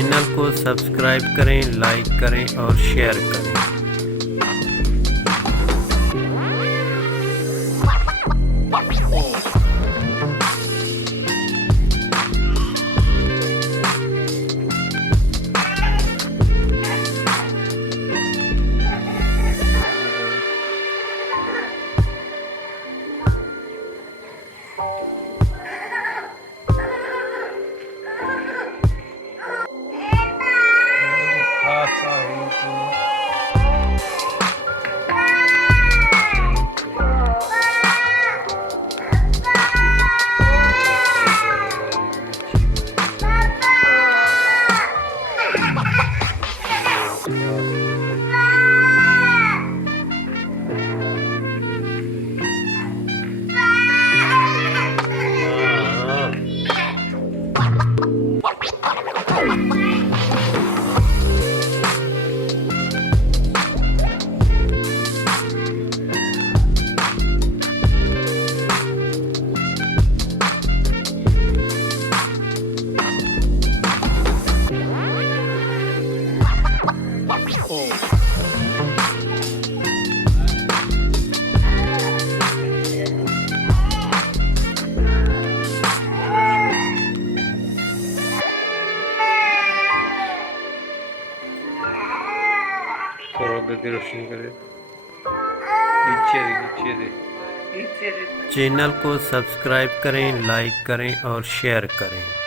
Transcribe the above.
चैनल को सब्सक्राइब करें, लाइक करें और शेयर करें। दे रोशनी करे चैनल को सब्सक्राइब करें, लाइक करें और शेयर करें।